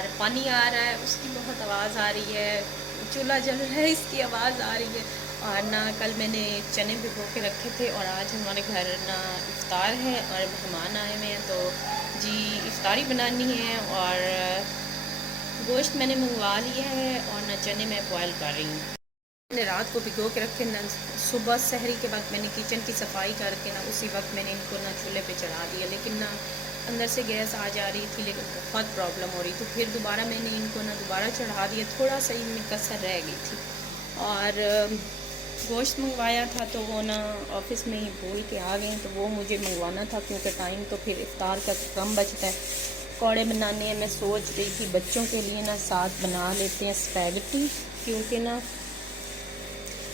और पानी आ रहा है उसकी बहुत आवाज़ आ रही है, चूल्हा जल रहा है इसकी आवाज़ आ रही है। और ना कल मैंने चने भिगो के रखे थे और आज हमारे घर ना इफ्तार है और मेहमान आए हुए हैं, तो जी इफ्तारी बनानी है। और गोश्त मैंने मंगवा लिया है और ना चने मैं बॉयल कर रही हूँ। मैंने रात को भिगो के रखे ना, सुबह सहरी के वक्त मैंने किचन की सफाई करके ना उसी वक्त मैंने इनको ना चूल्हे पे चढ़ा दिया, लेकिन ना अंदर से गैस आ जा रही थी, लेकिन बहुत प्रॉब्लम हो रही थी। फिर दोबारा मैंने इनको ना दोबारा चढ़ा दिया, थोड़ा सा इनमें कसर रह गई थी। और गोश्त मंगवाया था तो वो ना ऑफिस में ही भूल के आ गए, तो वो मुझे मंगवाना था क्योंकि टाइम तो फिर इफ्तार का कम बचता है। पकौड़े बनाने हैं, मैं सोच रही थी बच्चों के लिए ना साथ बना लेते हैं स्पैगेटी, क्योंकि ना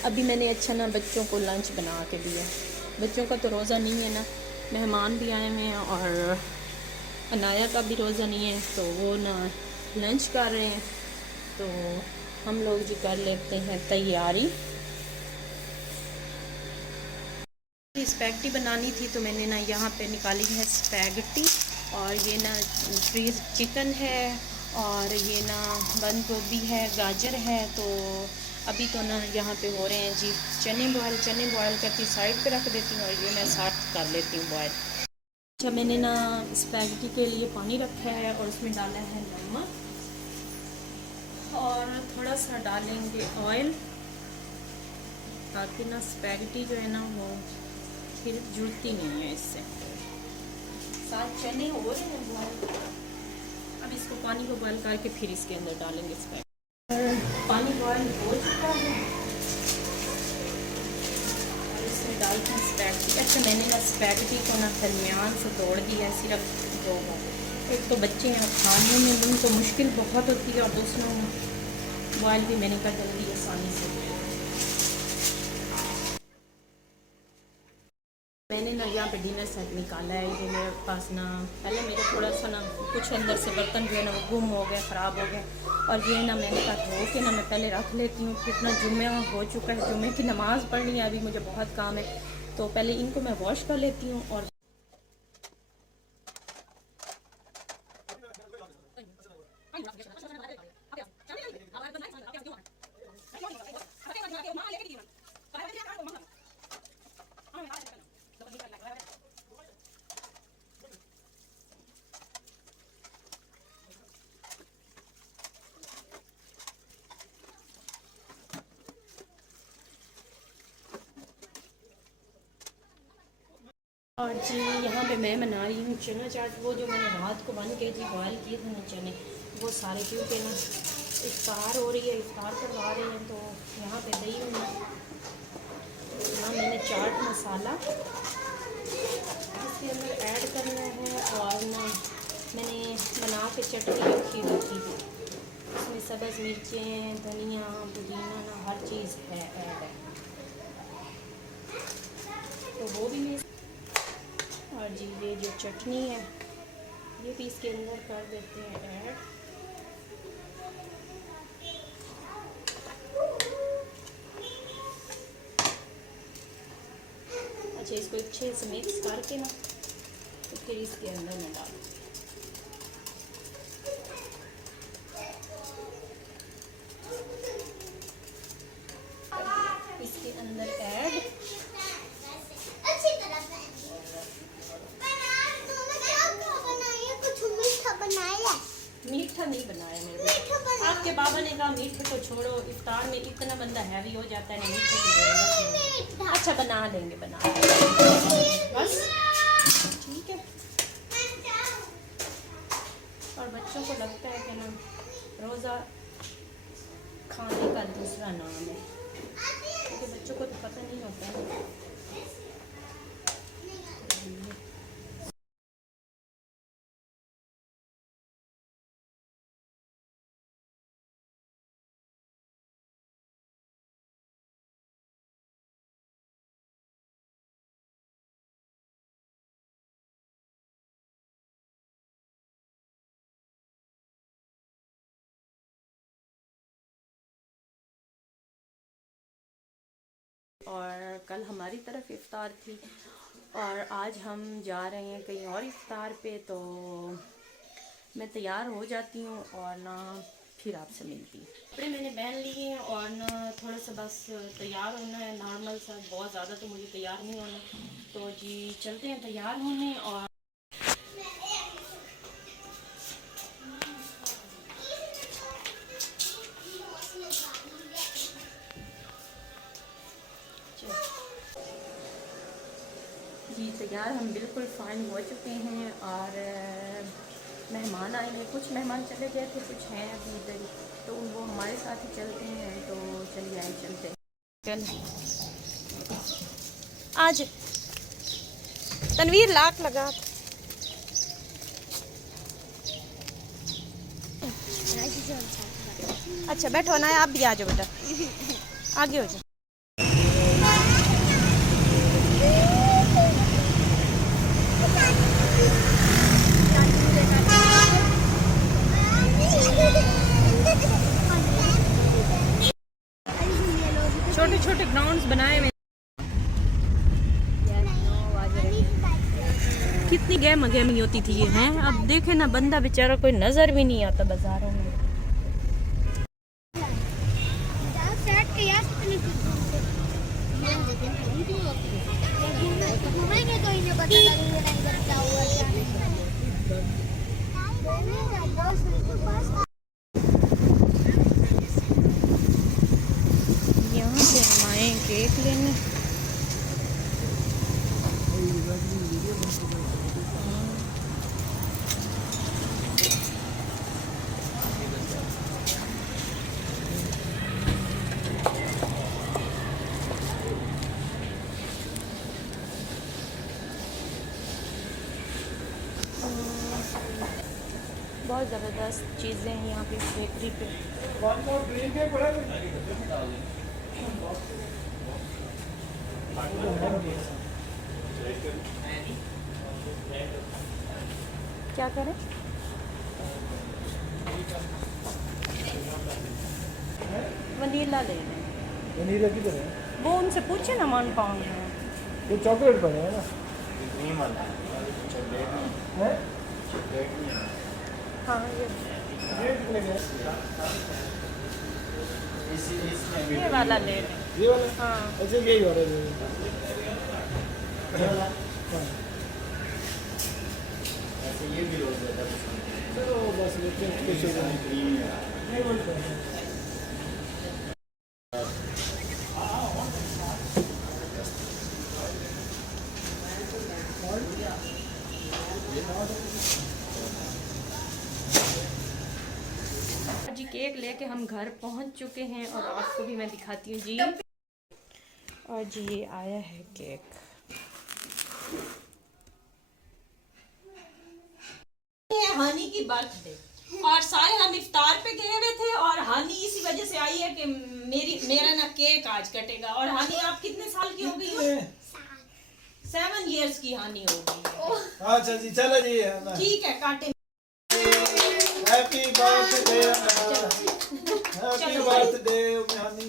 अभी मैंने अच्छा ना बच्चों को लंच बना के दिया। बच्चों का तो रोज़ा नहीं है ना, मेहमान भी आए हुए हैं और अनाया का भी रोज़ा नहीं है, तो वो ना लंच कर रहे हैं, तो हम लोग जी कर लेते हैं तैयारी। स्पैगेटी बनानी थी तो मैंने ना यहाँ पे निकाली है स्पैगेटी, और ये ना फ्रीज चिकन है, और ये ना बंद गोभी है, गाजर है। तो अभी तो ना यहाँ पे हो रहे हैं जी चने बॉयल करती साइड पे रख देती हूँ और ये मैं साथ कर लेती हूँ बॉयल। अच्छा, मैंने ना स्पैगेटी के लिए पानी रखा है और उसमें डाला है नमक और थोड़ा सा डालेंगे ऑयल, ताकि ना स्पैगेटी जो है ना वो फिर जुड़ती नहीं है इससे। साथ चने हो रहे हैं बॉयल, अब इसको पानी को बॉयल करके फिर इसके अंदर डालेंगे स्पैगेटी। पानी बॉयल हो चुका है और इसमें डालते हैं स्पैगेटी। अच्छा, मैंने ना स्पैगेटी को ना दरमियान से तोड़ दिया है, सिर्फ दो बार। एक तो बच्चे हैं खाने में उनको मुश्किल बहुत होती है, और दूसरों बॉयल भी मैंने कर जल्दी आसानी से। मैंने ना यहाँ पे डिनर सेट निकाला है, ये मेरे पास ना पहले मेरे थोड़ा सा ना कुछ अंदर से बर्तन जो है ना वो गुम हो गए, ख़राब हो गए, और ये ना मैंने कहा धो के ना मैं पहले रख लेती हूँ। कितना जुम्मे हो चुका है, जुम्मे की नमाज़ पढ़नी है, अभी मुझे बहुत काम है, तो पहले इनको मैं वॉश कर लेती हूँ। और जी यहाँ पे मैं बना रही हूँ चना चाट। वो जो मैंने रात को 1 kg बॉयल किए थे ना चने, वो सारे, क्योंकि ना इफ्तार हो रही है, इफ्तार करवा रहे हैं, तो यहाँ पे दही हूँ। यहाँ मैंने चाट मसाला इसके अंदर ऐड करना है, और ना मैंने बना के चटनी रखी हुई थी, उसमें सब्ज़ मिर्चें, धनिया, पुदीना ना हर चीज़ है ऐड है, तो वो भी मैं। और जी ये जो चटनी है ये भी इसके अंदर कर देते हैं ऐड। अच्छा, इसको अच्छे से मिक्स करके ना तो फिर इसके अंदर मैं डालूँ। इसके अंदर ऐड मीठा नहीं बनाया मेरे बेटे, आपके बाबा ने कहा मीठे को छोड़ो, इफ्तार में इतना बंदा हैवी हो जाता है ना, मीठे की जरूरत नहीं। अच्छा, बना लेंगे बस, ठीक है। और बच्चों को लगता है कि ना रोज़ा खाने का दूसरा नाम है, क्योंकि बच्चों को तो पता नहीं होता है। और कल हमारी तरफ इफ्तार थी और आज हम जा रहे हैं कहीं और इफ्तार पे, तो मैं तैयार हो जाती हूँ और ना फिर आपसे मिलती हूँ। कपड़े मैंने पहन लिए हैं और ना थोड़ा सा बस तैयार होना है, नॉर्मल सा, बहुत ज़्यादा तो मुझे तैयार नहीं होना। तो जी चलते हैं तैयार होने। और जी तैयार हम बिल्कुल फ़ाइन हो चुके हैं और मेहमान आए हैं, कुछ मेहमान चले गए थे, कुछ हैं अभी इधर, तो वो हमारे साथ ही चलते हैं। तो चलिए आए चलते हैं। आज तनवीर लाख लगा। अच्छा बैठो ना, आप भी आ जाओ बेटा, आगे हो जाओ। छोटे छोटे ग्राउंड्स बनाए हुए, कितनी गहमा गहमी होती थी ये हैं। अब देखे ना, बंदा बेचारा कोई नजर भी नहीं आता बाजारों में। यहाँ से हम आए केक लेने। बहुत ज़बरदस्त चीज़ें हैं यहाँ पे बेकरी पे। क्या करें? वनीला ले लें। वनीला किधर है? वो उनसे पूछे ना, मान पाऊंग है ये चॉकलेट पर है ना? है? हाँ रेट कितने का है? ये वाला ले लें। ये वाला? हाँ अच्छा यही वाला है। ये भी रोज है चलो बस लेते हैं स्पेशल। जी केक लेके हम घर पहुंच चुके हैं और आपको भी मैं दिखाती हूँ जी। और जी ये आया है केक। हानी की बर्थडे और सारे हम इफ्तार पे गए हुए थे और हानी इसी वजह से आई है कि मेरा ना केक आज कटेगा। और हानी आप कितने साल की हो गई हो? 7 years की हानि हो गई। अच्छा जी चलो जी ठीक है काटे। हैप्पी बर्थडे हैप्पी बर्थडे हानी।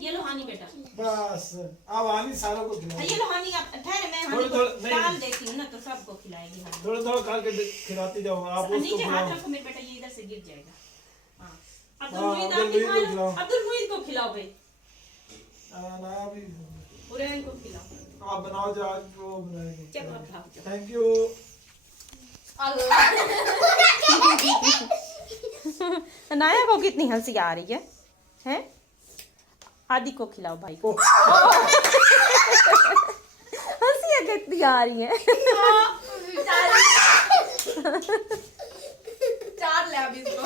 ये लो हानी बेटा, बस अब हानी सारों को खिलाओ। ये लो हानी, आप ठहरे, मैं हानी को डाल देती हूँ ना तो सबको खिलाएगी हानी। थोड़ा थोड़ा खा के खिलाती जाओ आप उसको। नीचे हाथ रखो मेरे बेटा, ये इधर से गिर जाएगा। हाँ अब्दुल मुईद आप भी खा लो। अब्दुल मुईद को खिलाओ भाई। ना अभी उरैन को खिलाओ। आप बनाओ जो आज वो बनाएंगे। चलो आप खाओ। Thank you. नाया को कितनी हंसी आ रही है हैं? आदि को खिलाओ भाई को। हंसियाँ कितनी आ रही हैं। 4 ले अब इसको।